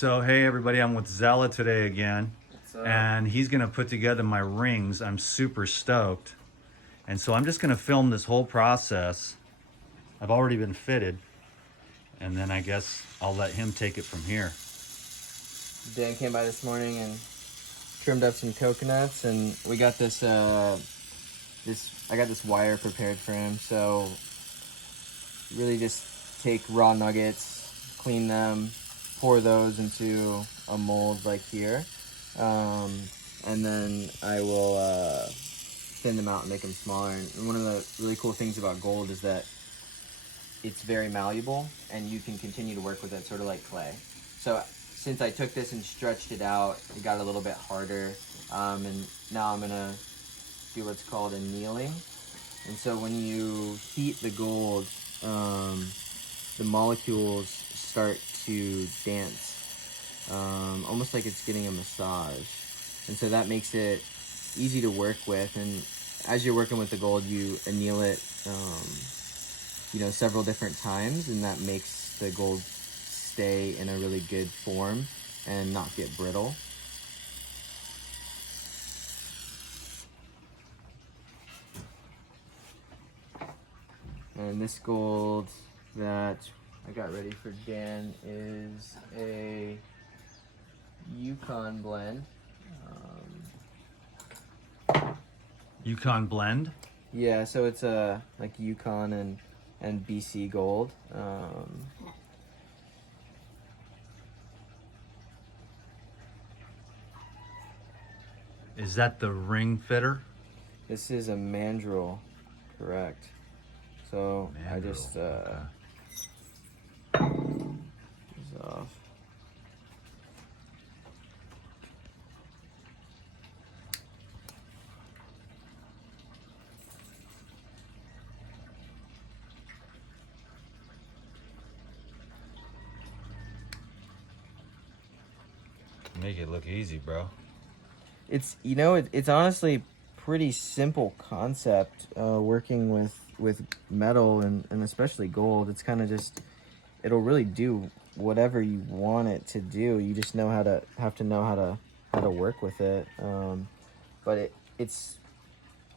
So hey everybody, I'm with Xela today again, and he's gonna put together my rings. I'm super stoked, and so I'm just gonna film this whole process. I've already been fitted, and then I guess I'll let him take it from here. Dan came by this morning and trimmed up some coconuts, and we got this. I got this wire prepared for him. So really, just take raw nuggets, clean them, pour those into a mold like here, and then I will thin them out and make them smaller. And one of the really cool things about gold is that it's very malleable, and you can continue to work with it, sort of like clay. So since I took this and stretched it out, it got a little bit harder, and now I'm gonna do what's called annealing. And so when you heat the gold, the molecules start to dance, almost like it's getting a massage. And so that makes it easy to work with. And as you're working with the gold, you anneal it, several different times, and that makes the gold stay in a really good form and not get brittle. And this gold that I got ready for Dan is a Yukon blend. Yukon blend? Yeah, so it's like Yukon and BC gold. Is that the ring fitter? This is a mandrel, correct. So Mandrel. I just this off. Make it look easy, bro. It's it's honestly pretty simple concept, working with metal and especially gold. It's kind of just, it'll really do whatever you want it to do. You just have to know how to work with it. But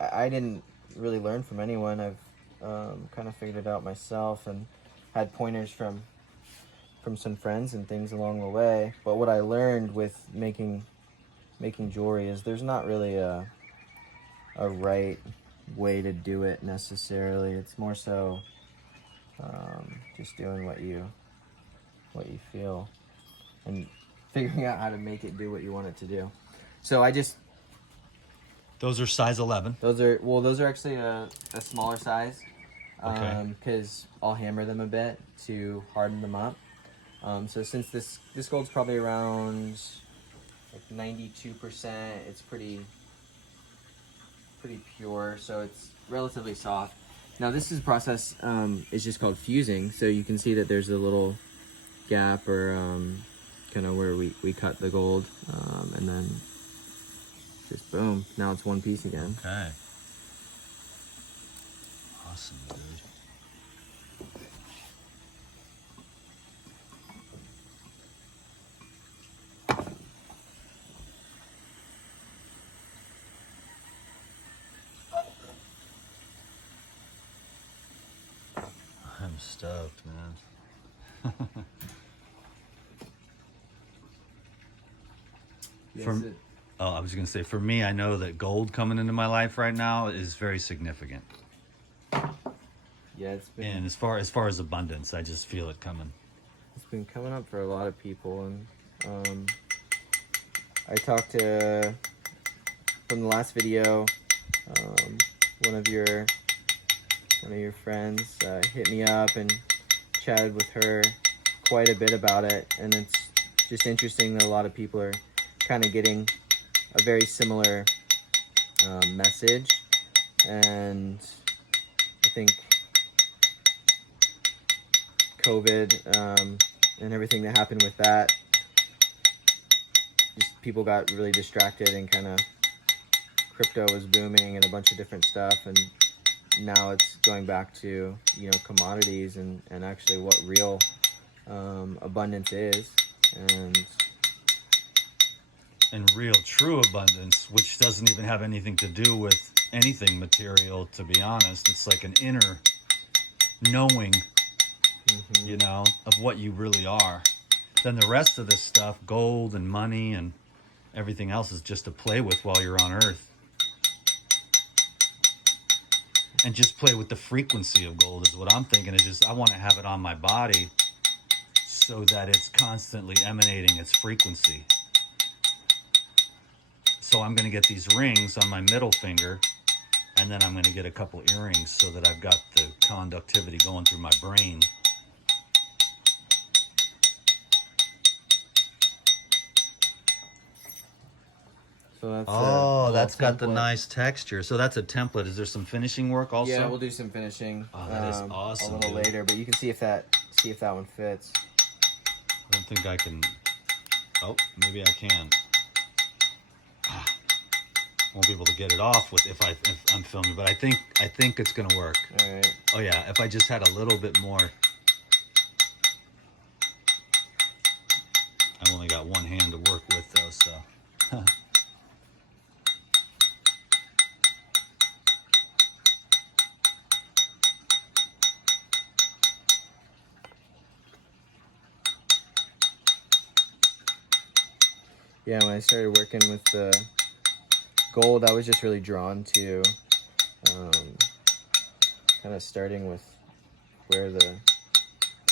I didn't really learn from anyone. I've kind of figured it out myself and had pointers from some friends and things along the way. But what I learned with making jewelry is there's not really a right way to do it necessarily. It's more so just doing what you feel and figuring out how to make it do what you want it to do. So Those are size 11. those are actually a smaller size, because I'll hammer them a bit to harden them up. So since this gold's probably around like 92%, it's pretty pure, so it's relatively soft. Now this is a process, is just called fusing. So you can see that there's a little gap, or kind of where we cut the gold, and then just boom, now it's one piece again. Okay. Awesome, dude. I'm stoked, man. Yes, I was gonna say, for me, I know that gold coming into my life right now is very significant. yeah, it's And as far as abundance, I just feel it coming. It's been coming up for a lot of people, and I talked to, from the last video, one of your friends hit me up and chatted with her quite a bit about it, and it's just interesting that a lot of people are kind of getting a very similar message. And I think COVID and everything that happened with that, just people got really distracted, and kind of crypto was booming and a bunch of different stuff, and now it's going back to commodities and actually what real abundance is. And in real true abundance, which doesn't even have anything to do with anything material, to be honest. It's like an inner knowing, you know, of what you really are. Then the rest of this stuff, gold and money and everything else, is just to play with while you're on Earth. And just play with the frequency of gold is what I'm thinking. Is just, I want to have it on my body so that it's constantly emanating its frequency. So I'm going to get these rings on my middle finger, and then I'm going to get a couple earrings so that I've got the conductivity going through my brain. So that's got the nice texture. So that's a template. Is there some finishing work also? Yeah, we'll do some finishing. Oh, that is awesome. A little later, but you can see if that one fits. I don't think I can. Oh, maybe I can. Won't be able to get it off with if I'm filming, but I think it's gonna work. All right. Oh yeah, if I just had a little bit more. I've only got one hand to work with though, so. Yeah, when I started working with the gold, I was just really drawn to kind of starting with where the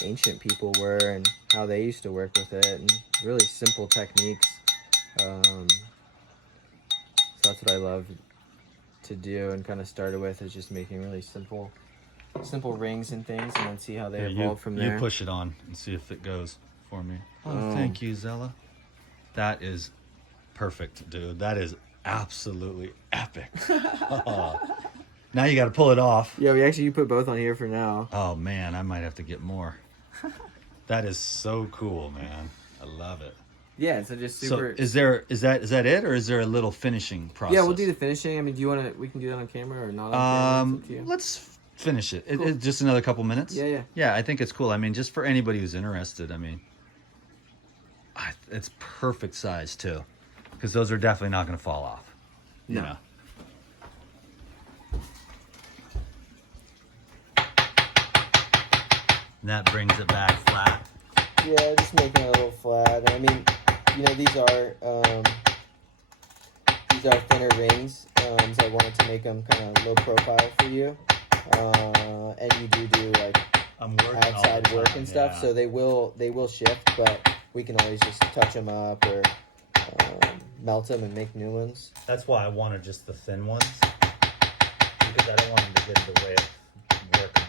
ancient people were and how they used to work with it, and really simple techniques. So that's what I love to do, and kind of started with is just making really simple rings and things, and then see how they evolve from there. You push it on and see if it goes for me. Oh, thank you, Xela. That is perfect, dude. That is absolutely epic. Now you got to pull it off. Yeah, you put both on here for now. Oh man, I might have to get more. That is so cool, man. I love it. Yeah, so just super. So is that it, or is there a little finishing process? Yeah, we'll do the finishing. I mean, do you want to? We can do that on camera or not on camera. It's up to you. Let's finish it. Cool. It's just another couple minutes. Yeah. Yeah, I think it's cool. I mean, just for anybody who's interested. I mean, it's perfect size too, because those are definitely not going to fall off. No. You know? And that brings it back flat. Yeah, just making it a little flat. I mean, you know, these are thinner rings, so I wanted to make them kind of low profile for you. And you do like outside work and stuff, so they will shift, but we can always just touch them up or melt them and make new ones. That's why I wanted just the thin ones, because I don't want them to get in the way of working.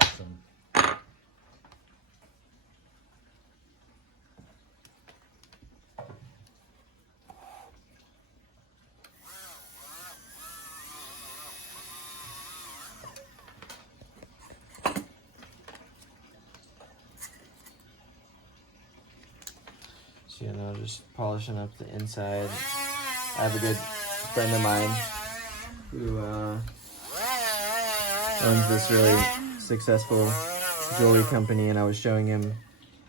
Awesome. So, you know, just polishing up the inside. I have a good friend of mine who owns this really successful jewelry company, and I was showing him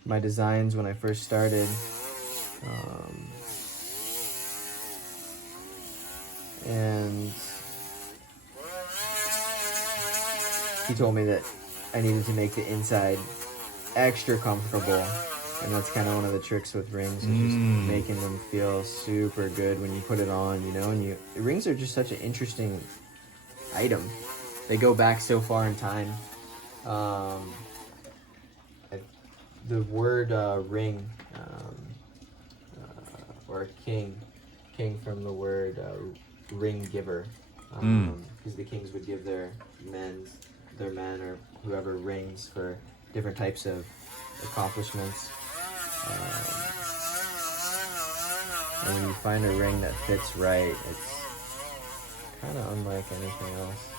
my designs when I first started. And he told me that I needed to make the inside extra comfortable, and that's kind of one of the tricks with rings, is just making them feel super good when you put it on, you know. And rings are just such an interesting item. They go back so far in time. The word ring, or king, came from the word ring giver, because the kings would give their men or whoever rings for different types of accomplishments. And when you find a ring that fits right, it's kind of unlike anything else.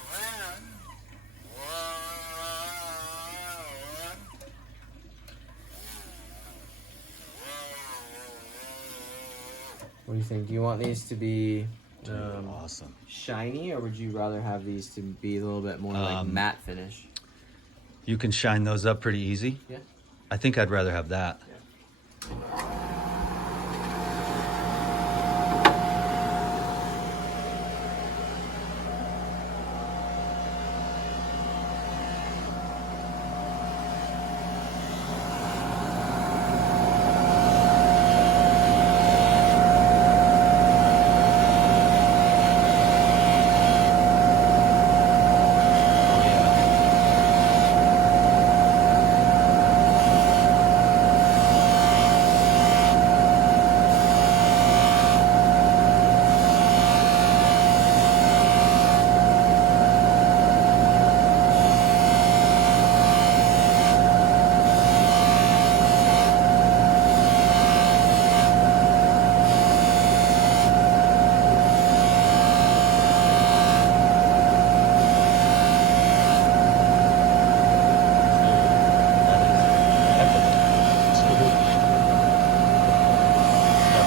What do you think? Do you want these to be Dude, awesome. Shiny, or would you rather have these to be a little bit more like matte finish? You can shine those up pretty easy. Yeah. I think I'd rather have that. Yeah.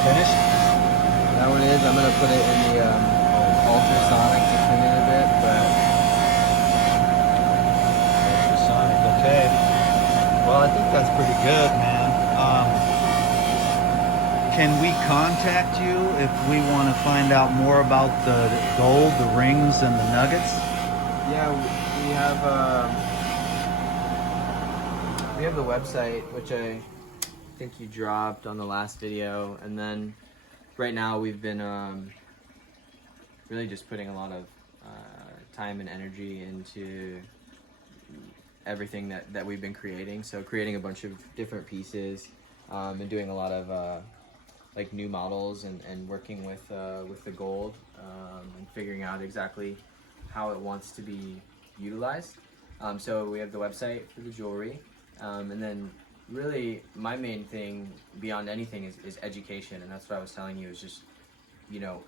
Finished? That one is. I'm gonna put it in the ultrasonic to clean it a bit, but Ultrasonic, okay. Well, I think that's pretty good, man. Can we contact you if we want to find out more about the gold, the rings, and the nuggets? yeah, we have the website, which I think you dropped on the last video, and then right now we've been really just putting a lot of time and energy into everything that we've been creating. So creating a bunch of different pieces, and doing a lot of like new models, and working with the gold, and figuring out exactly how it wants to be utilized. So we have the website for the jewelry, and then really my main thing beyond anything is education. And that's what I was telling you, is just, you know,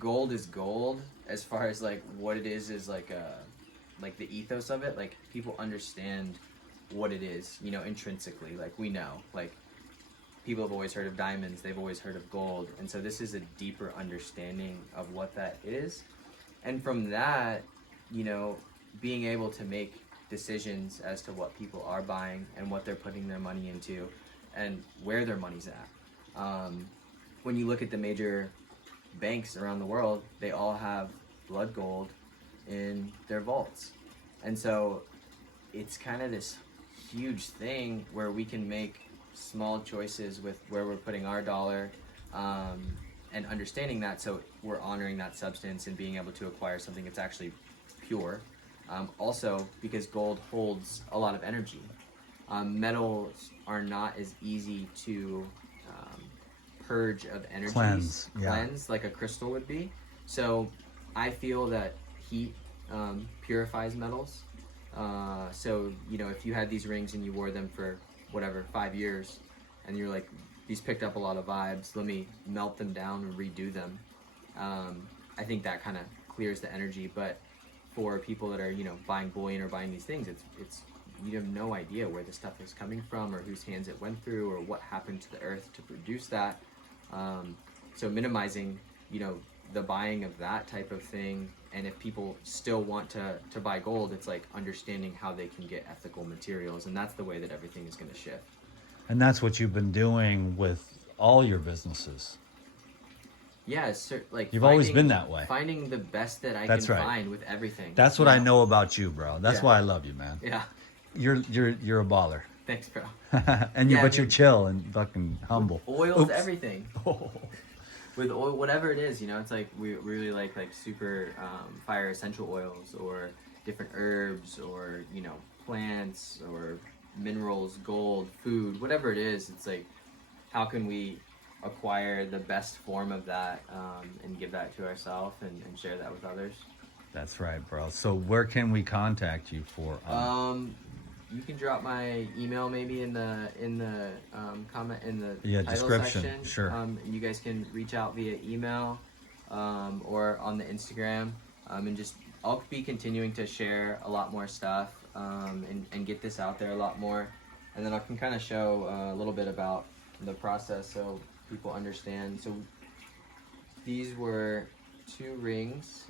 gold is gold as far as like what it is like the ethos of it. Like, people understand what it is, you know, intrinsically. Like, we know, like, people have always heard of diamonds, they've always heard of gold, and so this is a deeper understanding of what that is. And from that, you know, being able to make decisions as to what people are buying and what they're putting their money into and where their money's at. When you look at the major banks around the world, they all have blood gold in their vaults. And so it's kind of this huge thing where we can make small choices with where we're putting our dollar, and understanding that, so we're honoring that substance and being able to acquire something that's actually pure. Also, because gold holds a lot of energy. Metals are not as easy to purge of energy, Cleanse, yeah. like a crystal would be. So I feel that heat purifies metals. So, you know, if you had these rings and you wore them for whatever 5 years, and you're like, these picked up a lot of vibes, let me melt them down and redo them, I think that kind of clears the energy. But for people that are, you know, buying bullion or buying these things, it's you have no idea where the stuff is coming from, or whose hands it went through, or what happened to the earth to produce that. So minimizing, you know, the buying of that type of thing. And if people still want to buy gold, it's like understanding how they can get ethical materials, and that's the way that everything is going to shift. And that's what you've been doing with all your businesses. Yeah, it's like you've always been that way. Finding the best that I that's can right. find with everything. That's what I know about you, bro. That's Yeah. why I love you, man. Yeah. You're a baller. Thanks, bro. And Yeah, but you're chill and fucking humble. Oils, everything. With oil, whatever it is, you know, it's like we really like super fire essential oils, or different herbs, or, you know, plants, or minerals, gold, food, whatever it is. It's like, how can we acquire the best form of that, and give that to ourselves, and share that with others. That's right, bro. So where can we contact you for? You can drop my email maybe in the comment in the title description. section. Sure. You guys can reach out via email, or on the Instagram, and just I'll be continuing to share a lot more stuff, and get this out there a lot more, and then I can kind of show a little bit about the process so people understand. So these were 2 rings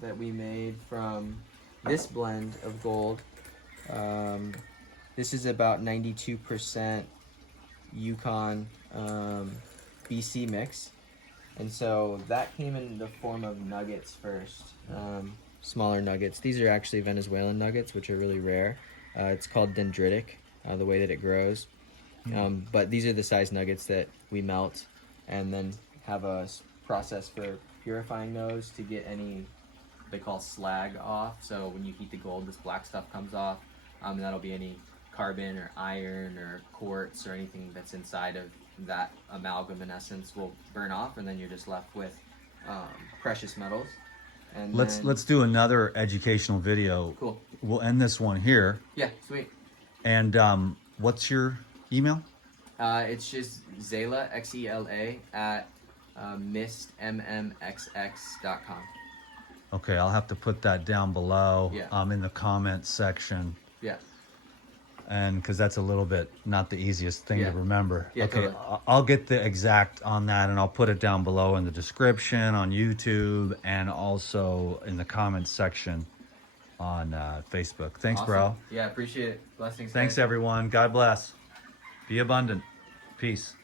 that we made from this blend of gold. This is about 92% Yukon BC mix. And so that came in the form of nuggets first, smaller nuggets. These are actually Venezuelan nuggets, which are really rare. It's called dendritic, the way that it grows. But these are the size nuggets that we melt and then have a process for purifying those to get any they call slag off. So when you heat the gold, this black stuff comes off, and that'll be any carbon or iron or quartz or anything that's inside of that amalgam in essence will burn off, and then you're just left with precious metals. And let's do another educational video. Cool. We'll end this one here. Yeah, sweet. And what's your email? It's just Xela, Xela, at mistmmxx.com. Okay, I'll have to put that down below. Yeah. In the comments section. Yeah. And because that's a little bit not the easiest thing to remember. Yeah, okay, totally. I'll get the exact on that, and I'll put it down below in the description on YouTube and also in the comments section on Facebook. Thanks, Awesome. bro. Yeah, appreciate it. Blessings. Thanks, guys. everyone. God bless. Be abundant. Peace.